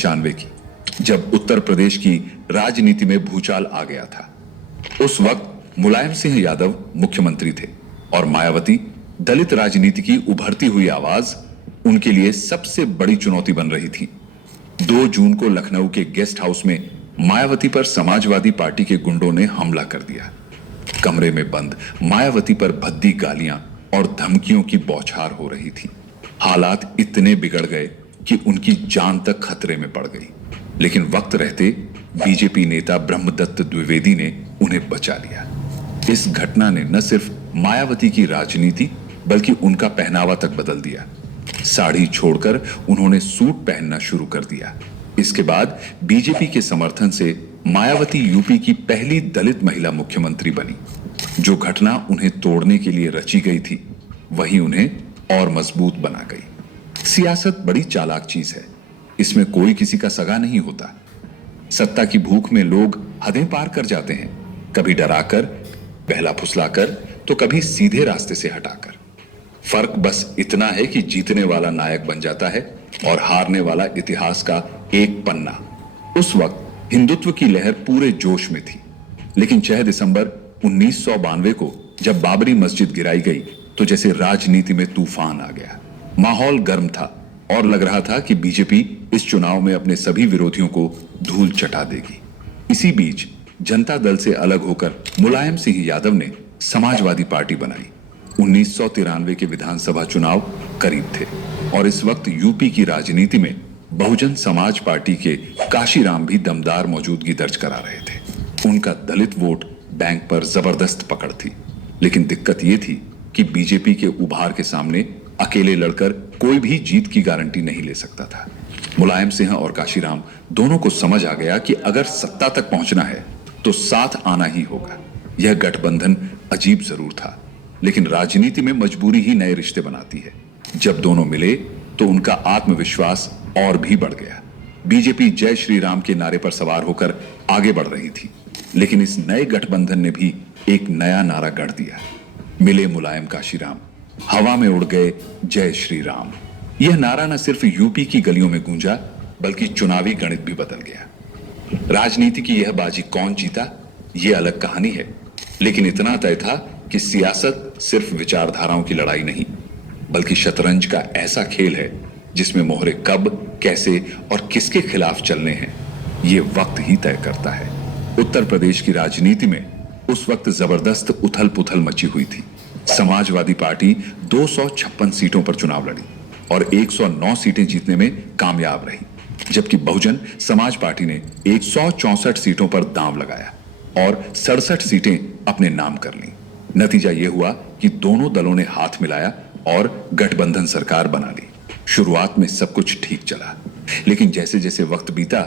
1995 की, जब उत्तर प्रदेश की राजनीति में भूचाल आ गया था। उस वक्त मुलायम सिंह यादव मुख्यमंत्री थे और मायावती दलित राजनीति की उभरती हुई आवाज उनके लिए सबसे बड़ी चुनौती बन रही थी। 2 जून को लखनऊ के गेस्ट हाउस में मायावती पर समाजवादी पार्टी के गुंडों ने हमला कर दिया। कमरे में बंद मायावती पर भद्दी गालियां और धमकियों की बौछार हो रही थी। हालात इतने बिगड़ गए कि उनकी जान तक खतरे में पड़ गई, लेकिन वक्त रहते बीजेपी नेता ब्रह्मदत्त द्विवेदी ने उन्हें बचा लिया। इस घटना ने न सिर्फ मायावती की राजनीति बल्कि उनका पहनावा तक बदल दिया। साड़ी छोड़कर उन्होंने सूट पहनना शुरू कर दिया। इसके बाद बीजेपी के समर्थन से मायावती यूपी की पहली दलित महिला मुख्यमंत्री बनी। जो घटना उन्हें तोड़ने के लिए रची गई थी, वही उन्हें और मजबूत बना गई। सियासत बड़ी चालाक चीज है, इसमें कोई किसी का सगा नहीं होता। सत्ता की भूख में लोग हदें पार कर जाते हैं, कभी डराकर, बहला फुसलाकर, तो कभी सीधे रास्ते से हटाकर। फर्क बस इतना है कि जीतने वाला नायक बन जाता है और हारने वाला इतिहास का एक पन्ना। उस वक्त हिंदुत्व की लहर पूरे जोश में थी, लेकिन 6 दिसंबर 1992 को जब बाबरी मस्जिद गिराई गई तो जैसे राजनीति में तूफान आ गया। माहौल गर्म था और लग रहा था कि बीजेपी इस चुनाव में अपने सभी विरोधियों को धूल चटा देगी। इसी बीच जनता दल से अलग होकर मुलायम सिंह यादव ने समाजवादी पार्टी बनाई। 1993 के विधानसभा चुनाव करीब थे और इस वक्त यूपी की राजनीति में बहुजन समाज पार्टी के काशीराम भी दमदार मौजूदगी दर्ज करा रहे थे। उनका दलित वोट बैंक पर जबरदस्त पकड़ थी, लेकिन दिक्कत यह थी कि बीजेपी के उभार के सामने अकेले लड़कर कोई भी जीत की गारंटी नहीं ले सकता था। मुलायम सिंह और काशीराम दोनों को समझ आ गया कि अगर सत्ता तक पहुंचना है तो साथ आना ही होगा। यह गठबंधन अजीब जरूर था, लेकिन राजनीति में मजबूरी ही नए रिश्ते बनाती है। जब दोनों मिले तो उनका आत्मविश्वास और भी बढ़ गया। बीजेपी जय श्री राम के नारे पर सवार होकर आगे बढ़ रही थी, लेकिन इस नए गठबंधन ने भी एक नया नारा गढ़ दिया। मिले मुलायम काशीराम, हवा में उड़ गए जय श्री राम। यह नारा न सिर्फ यूपी की गलियों में गूंजा, बल्कि चुनावी गणित भी बदल गया। राजनीति की यह बाजी कौन जीता, यह अलग कहानी है, लेकिन इतना तय था कि सियासत सिर्फ विचारधाराओं की लड़ाई नहीं, बल्कि शतरंज का ऐसा खेल है जिसमें मोहरे कब, कैसे और किसके खिलाफ चलने हैं, ये वक्त ही तय करता है। उत्तर प्रदेश की राजनीति में उस वक्त जबरदस्त उथल पुथल मची हुई थी। समाजवादी पार्टी 256 सीटों पर चुनाव लड़ी और 109 सीटें जीतने में कामयाब रही, जबकि बहुजन समाज पार्टी ने 164 सीटों पर दांव लगाया और 67 सीटें अपने नाम कर लीं। नतीजा यह हुआ कि दोनों दलों ने हाथ मिलाया और गठबंधन सरकार बना ली। शुरुआत में सब कुछ ठीक चला, लेकिन जैसे जैसे वक्त बीता,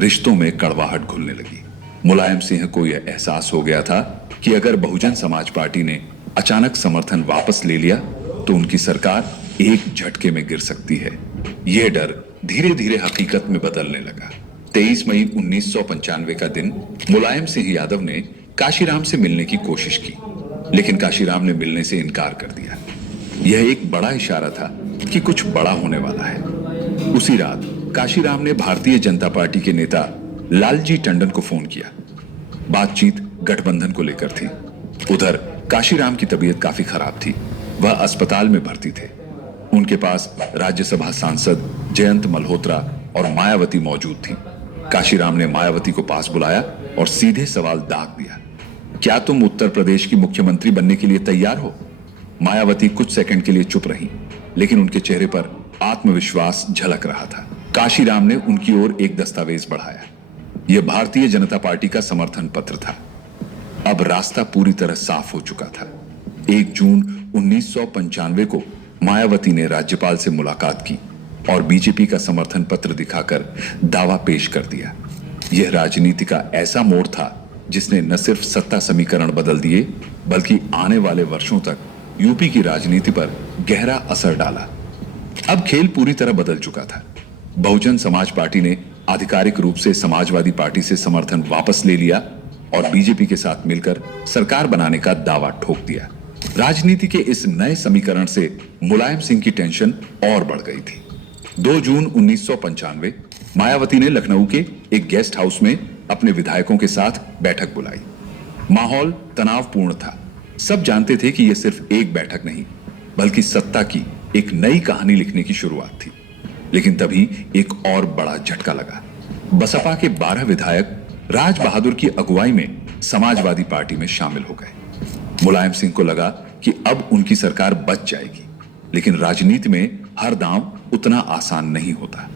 रिश्तों में कड़वाहट घुलने लगी। मुलायम सिंह को यह एहसास हो गया था कि अगर बहुजन समाज पार्टी ने अचानक समर्थन वापस ले लिया तो उनकी सरकार एक झटके में गिर सकती है। यह डर धीरे धीरे हकीकत में बदलने लगा। 23 मई 1995 का दिन मुलायम सिंह यादव ने काशीराम से मिलने की कोशिश की, लेकिन काशीराम ने मिलने से इनकार कर दिया। यह एक बड़ा इशारा था कि कुछ बड़ा होने वाला है। उसी रात काशीराम ने भारतीय जनता पार्टी के नेता लालजी टंडन को फोन किया। बातचीत गठबंधन को लेकर थी। उधर काशीराम की तबीयत काफी खराब थी, वह अस्पताल में भर्ती थे। उनके पास राज्यसभा सांसद जयंत मल्होत्रा और मायावती मौजूद थी। काशीराम ने मायावती को पास बुलाया और सीधे सवाल दाग दिया, क्या तुम उत्तर प्रदेश की मुख्यमंत्री बनने के लिए तैयार हो? मायावती कुछ सेकंड के लिए चुप रही, लेकिन उनके चेहरे पर आत्मविश्वास झलक रहा था। काशीराम ने उनकी ओर एक दस्तावेज बढ़ाया। यह भारतीय जनता पार्टी का समर्थन पत्र था। अब रास्ता पूरी तरह साफ हो चुका था। 1 जून 1995 को मायावती ने राज्यपाल से मुलाकात की और बीजेपी का समर्थन पत्र दिखाकर दावा पेश कर दिया। यह राजनीति का ऐसा मोड़ था जिसने न सिर्फ सत्ता समीकरण बदल दिए, बल्कि आने वाले वर्षों तक यूपी की राजनीति पर गहरा असर डाला। अब खेल पूरी तरह बदल चुका था। बहुजन समाज पार्टी ने आधिकारिक रूप से समाजवादी पार्टी से समर्थन वापस ले लिया और बीजेपी के साथ मिलकर सरकार बनाने का दावा ठोक दिया। राजनीति के इस नए समीकरण से मुलायम सिंह की टेंशन और बढ़ गई थी। 2 जून 1995 मायावती ने लखनऊ के एक गेस्ट हाउस में अपने विधायकों के साथ बैठक बुलाई। माहौल तनावपूर्ण था। सब जानते थे कि यह सिर्फ एक बैठक नहीं, बल्कि सत्ता की एक नई कहानी लिखने की शुरुआत थी। लेकिन तभी एक और बड़ा झटका लगा। बसपा के 12 विधायक राज बहादुर की अगुवाई में समाजवादी पार्टी में शामिल हो गए। मुलायम सिंह को लगा कि अब उनकी सरकार बच जाएगी, लेकिन राजनीति में हर दांव उतना आसान नहीं होता।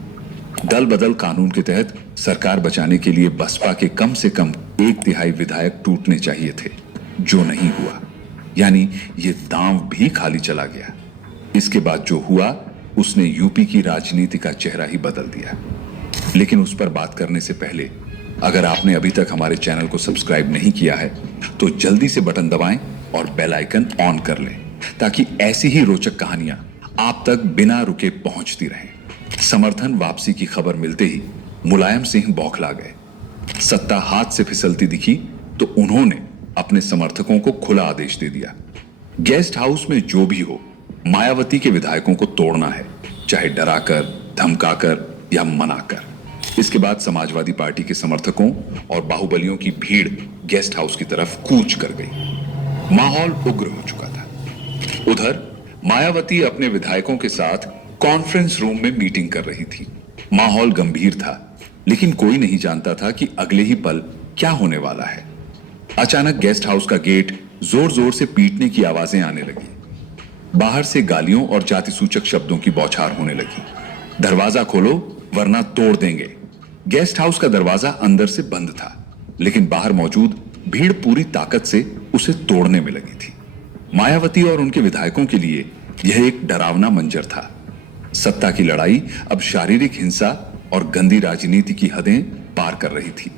दल बदल कानून के तहत सरकार बचाने के लिए बसपा के कम से कम 1/3 विधायक टूटने चाहिए थे, जो नहीं हुआ। यानी ये दांव भी खाली चला गया। इसके बाद जो हुआ उसने यूपी की राजनीति का चेहरा ही बदल दिया। लेकिन उस पर बात करने से पहले अगर आपने अभी तक हमारे चैनल को सब्सक्राइब नहीं किया है तो जल्दी से बटन दबाएं और बेल आइकन ऑन कर लें, ताकि ऐसी ही रोचक कहानियां आप तक बिना रुके पहुंचती रहें। समर्थन वापसी की खबर मिलते ही मुलायम सिंह बौखला गए। सत्ता हाथ से फिसलती दिखी तो उन्होंने अपने समर्थकों को खुला आदेश दे दिया, गेस्ट हाउस में जो भी हो मायावती के विधायकों को तोड़ना है, चाहे डराकर, धमकाकर या मनाकर। इसके बाद समाजवादी पार्टी के समर्थकों और बाहुबलियों की भीड़ गेस्ट हाउस की तरफ कूच कर गई। माहौल उग्र हो चुका था। उधर मायावती अपने विधायकों के साथ कॉन्फ्रेंस रूम में मीटिंग कर रही थी। माहौल गंभीर था, लेकिन कोई नहीं जानता था कि अगले ही पल क्या होने वाला है। अचानक गेस्ट हाउस का गेट जोर जोर से पीटने की आवाजें आने लगी। बाहर से गालियों और जाति सूचक शब्दों की बौछार होने लगी। दरवाजा खोलो वरना तोड़ देंगे। गेस्ट हाउस का दरवाजा अंदर से बंद था, लेकिन बाहर मौजूद भीड़ पूरी ताकत से उसे तोड़ने में लगी थी। मायावती और उनके विधायकों के लिए यह एक डरावना मंजर था। सत्ता की लड़ाई अब शारीरिक हिंसा और गंदी राजनीति की हदें पार कर रही थी।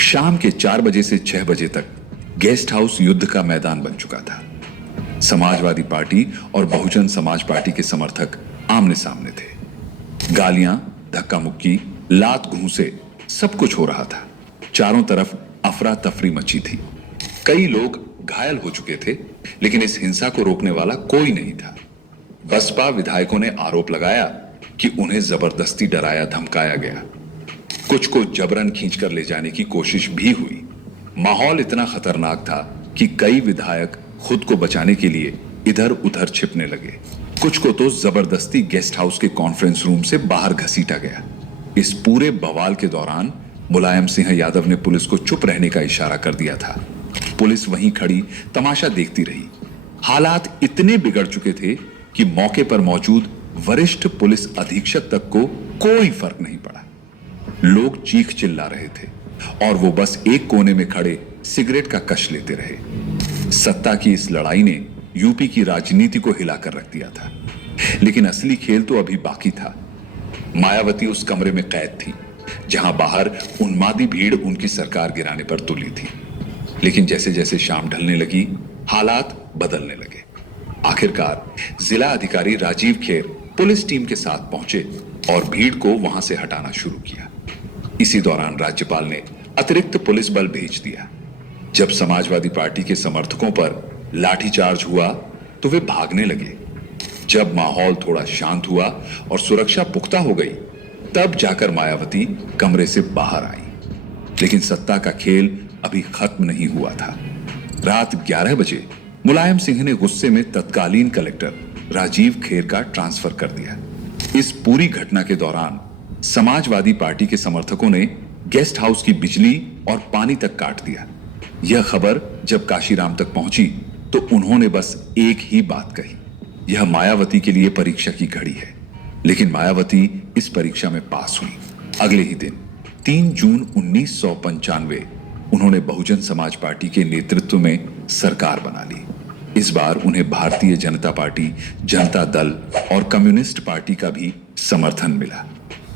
शाम के 4 बजे से 6 बजे तक गेस्ट हाउस युद्ध का मैदान बन चुका था। समाजवादी पार्टी और बहुजन समाज पार्टी के समर्थक आमने सामने थे। गालियां, धक्का मुक्की, लात घूंसे, सब कुछ हो रहा था। चारों तरफ अफरा तफरी मची थी। कई लोग घायल हो चुके थे, लेकिन इस हिंसा को रोकने वाला कोई नहीं था। बसपा विधायकों ने आरोप लगाया कि उन्हें जबरदस्ती डराया धमकाया गया। कुछ को जबरन खींचकर ले जाने की कोशिश भी हुई। माहौल इतना खतरनाक था कि कई विधायक खुद को बचाने के लिए इधर उधर छिपने लगे। कुछ को तो जबरदस्ती गेस्ट हाउस के कॉन्फ्रेंस रूम से बाहर घसीटा गया। इस पूरे बवाल के दौरान मुलायम सिंह यादव ने पुलिस को चुप रहने का इशारा कर दिया था। पुलिस वहीं खड़ी तमाशा देखती रही। हालात इतने बिगड़ चुके थे कि मौके पर मौजूद वरिष्ठ पुलिस अधीक्षक तक को कोई फर्क नहीं पड़ा। लोग चीख चिल्ला रहे थे और वो बस एक कोने में खड़े सिगरेट का कश लेते रहे। सत्ता की इस लड़ाई ने यूपी की राजनीति को हिलाकर रख दिया था, लेकिन असली खेल तो अभी बाकी था। मायावती उस कमरे में कैद थी जहां बाहर उन्मादी भीड़ उनकी सरकार गिराने पर तुली थी। लेकिन जैसे जैसे शाम ढलने लगी, हालात बदलने लगे। आखिरकार जिला अधिकारी राजीव खेर पुलिस टीम के साथ पहुंचे और भीड़ को वहां से हटाना शुरू किया। इसी दौरान राज्यपाल ने अतिरिक्त पुलिस बल भेज दिया। जब समाजवादी पार्टी के समर्थकों पर लाठीचार्ज हुआ तो वे भागने लगे। जब माहौल थोड़ा शांत हुआ और सुरक्षा पुख्ता हो गई, तब जाकर मायावती कमरे से बाहर आई। लेकिन सत्ता का खेल अभी खत्म नहीं हुआ था। रात 11 बजे मुलायम सिंह ने गुस्से में तत्कालीन कलेक्टर राजीव खेर का ट्रांसफर कर दिया। इस पूरी घटना के दौरान समाजवादी पार्टी के समर्थकों ने गेस्ट हाउस की बिजली और पानी तक काट दिया। यह खबर जब काशीराम तक पहुंची तो उन्होंने बस एक ही बात कही, यह मायावती के लिए परीक्षा की घड़ी है। लेकिन मायावती इस परीक्षा में पास हुई। अगले ही दिन 3 जून 1995 उन्होंने बहुजन समाज पार्टी के नेतृत्व में सरकार बना ली। इस बार उन्हें भारतीय जनता पार्टी, जनता दल और कम्युनिस्ट पार्टी का भी समर्थन मिला।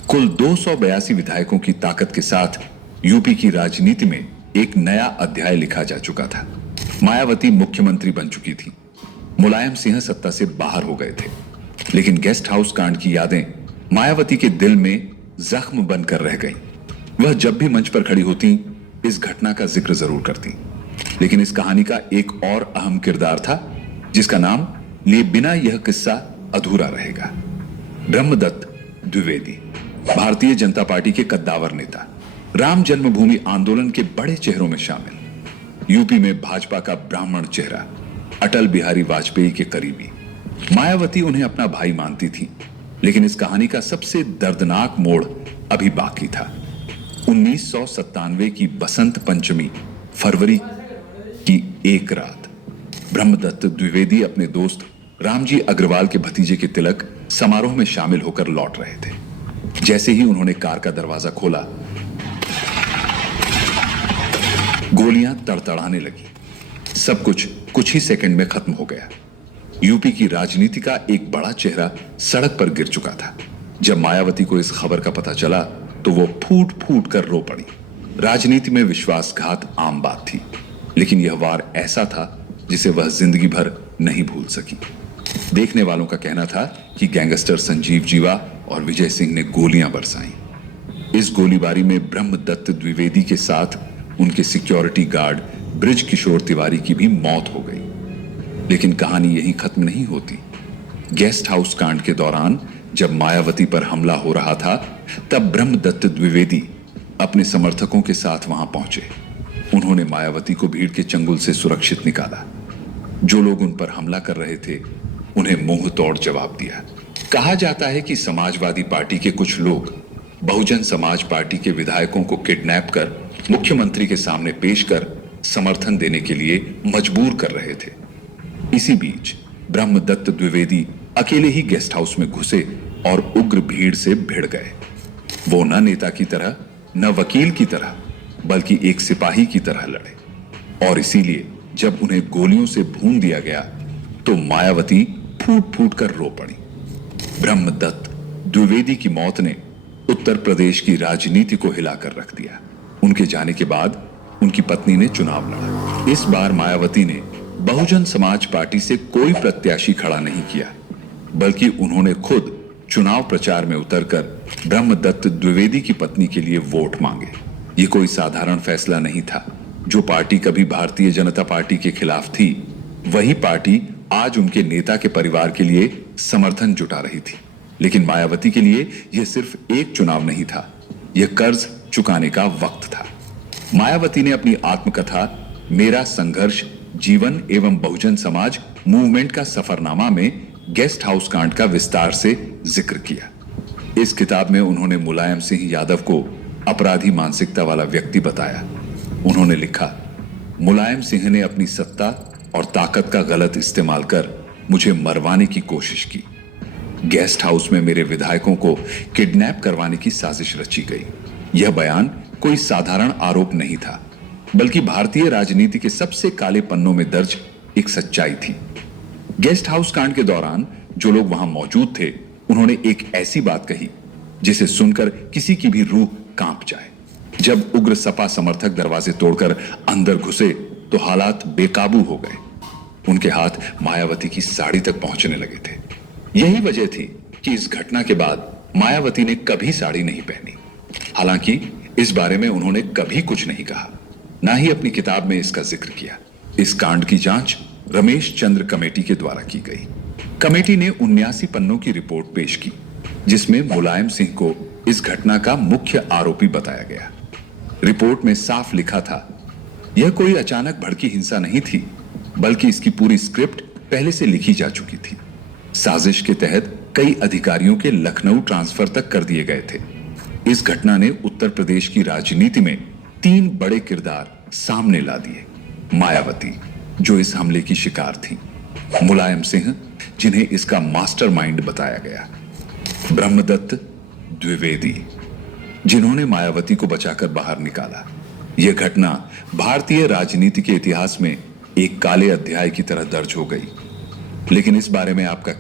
कुल 282 विधायकों की ताकत के साथ यूपी की राजनीति में एक नया अध्याय लिखा जा चुका था। मायावती मुख्यमंत्री बन चुकी थी। मुलायम सिंह सत्ता से बाहर हो गए थे, लेकिन गेस्ट हाउस कांड की यादें मायावती के दिल में जख्म बनकर रह गईं। वह जब भी मंच पर खड़ी होती इस घटना का जिक्र जरूर करती। लेकिन इस कहानी का एक और अहम किरदार था जिसका नाम लिए बिना यह किस्सा अधूरा रहेगा। ब्रह्मदत्त द्विवेदी। भारतीय जनता पार्टी के कद्दावर नेता, राम जन्मभूमि आंदोलन के बड़े चेहरों में शामिल, यूपी में भाजपा का ब्राह्मण चेहरा, अटल बिहारी वाजपेयी के करीबी। मायावती उन्हें अपना भाई मानती थी, लेकिन इस कहानी का सबसे दर्दनाक मोड़ अभी बाकी था। 1997 की बसंत पंचमी, फरवरी की एक रात, ब्रह्मदत्त द्विवेदी अपने दोस्त रामजी अग्रवाल के भतीजे के तिलक समारोह में शामिल होकर लौट रहे थे। जैसे ही उन्होंने कार का दरवाजा खोला, गोलियां तड़तड़ाने लगी। सब कुछ ही सेकंड में खत्म हो गया। यूपी की राजनीति का एक बड़ा चेहरा सड़क पर गिर चुका था। जब मायावती को इस खबर का पता चला तो वो फूट फूट कर रो पड़ी। राजनीति में विश्वासघात आम बात थी, लेकिन यह वार ऐसा था जिसे वह जिंदगी भर नहीं भूल सकी। देखने वालों का कहना था कि गैंगस्टर संजीव जीवा और विजय सिंह ने गोलियां बरसाईं। इस गोलीबारी में ब्रह्मदत्त द्विवेदी के साथ उनके सिक्योरिटी गार्ड ब्रिज किशोर तिवारी की भी मौत हो गई। लेकिन कहानी यहीं खत्म नहीं होती। गेस्ट हाउस कांड के दौरान जब मायावती पर हमला हो रहा था, तब ब्रह्मदत्त द्विवेदी अपने समर्थकों के साथ वहां पहुंचे। उन्होंने मायावती को भीड़ के चंगुल से सुरक्षित निकाला। जो लोग उन पर हमला कर रहे थे, उन्हें मुंह तोड़ जवाब दिया। कहा जाता है कि समाजवादी पार्टी के कुछ लोग बहुजन समाज पार्टी के विधायकों को किडनैप कर मुख्यमंत्री के सामने पेश कर समर्थन देने के लिए मजबूर कर रहे थे। इसी बीच ब्रह्मदत्त द्विवेदी अकेले ही गेस्ट हाउस में घुसे और उग्र भीड़ से भिड़ गए। वो न नेता की तरह, न वकील की तरह, बल्कि एक सिपाही की तरह लड़े। और इसीलिए जब उन्हें गोलियों से भून दिया गया तो मायावती फूट फूट कर रो पड़ी। ब्रह्मदत्त द्विवेदी की मौत ने उत्तर प्रदेश की राजनीति को हिलाकर रख दिया। उनके जाने के बाद उनकी पत्नी ने चुनाव लड़ा। इस बार मायावती ने बहुजन समाज पार्टी से कोई प्रत्याशी खड़ा नहीं किया, बल्कि उन्होंने खुद चुनाव प्रचार में उतरकर ब्रह्मदत्त द्विवेदी की पत्नी के लिए वोट मांगे। ये कोई साधारण फैसला नहीं था। जो पार्टी कभी भारतीय जनता पार्टी के खिलाफ थी, वही पार्टी आज उनके नेता के परिवार के लिए समर्थन जुटा रही थी। लेकिन मायावती के लिए यह सिर्फ एक चुनाव नहीं था, यह कर्ज चुकाने का वक्त था। मायावती ने अपनी आत्मकथा मेरा संघर्ष जीवन एवं बहुजन समाज मूवमेंट का सफरनामा में गेस्ट हाउस कांड का विस्तार से जिक्र किया। इस किताब में उन्होंने मुलायम सिंह यादव को अपराधी मानसिकता वाला व्यक्ति बताया। उन्होंने लिखा, मुलायम सिंह ने अपनी सत्ता और ताकत का गलत इस्तेमाल कर मुझे मरवाने की कोशिश की। गेस्ट हाउस में मेरे विधायकों को किडनैप करवाने की साजिश रची गई। यह बयान कोई साधारण आरोप नहीं था, बल्कि भारतीय राजनीति के सबसे काले पन्नों में दर्ज एक सच्चाई थी। गेस्ट हाउस कांड के दौरान जो लोग वहां मौजूद थे, उन्होंने एक ऐसी बात कही जिसे सुनकर किसी की भी रूह कांप जाए। जब उग्र सपा समर्थक दरवाजे तोड़कर अंदर घुसे तो हालात बेकाबू हो गए। उनके हाथ मायावती की साड़ी तक पहुंचने लगे थे। यही वजह थी कि इस घटना के बाद मायावती ने कभी साड़ी नहीं पहनी। हालांकि इस बारे में उन्होंने कभी कुछ नहीं कहा, ना ही अपनी किताब में इसका जिक्र किया। इस कांड की जांच रमेश चंद्र कमेटी के द्वारा की गई। कमेटी ने 79 पन्नों की रिपोर्ट पेश की, जिसमें मुलायम सिंह को इस घटना का मुख्य आरोपी बताया गया। रिपोर्ट में साफ लिखा था, यह कोई अचानक भड़की हिंसा नहीं थी, बल्कि इसकी पूरी स्क्रिप्ट पहले से लिखी जा चुकी थी। साजिश के तहत कई अधिकारियों के लखनऊ ट्रांसफर तक कर दिए गए थे। इस घटना ने उत्तर प्रदेश की राजनीति में 3 बड़े किरदार सामने ला दिए। मायावती, जो इस हमले की शिकार थी, मुलायम सिंह, जिन्हें इसका मास्टरमाइंड बताया गया, ब्रह्मदत्त द्विवेदी, जिन्होंने मायावती को बचाकर बाहर निकाला। यह घटना भारतीय राजनीति के इतिहास में एक काले अध्याय की तरह दर्ज हो गई। लेकिन इस बारे में आपका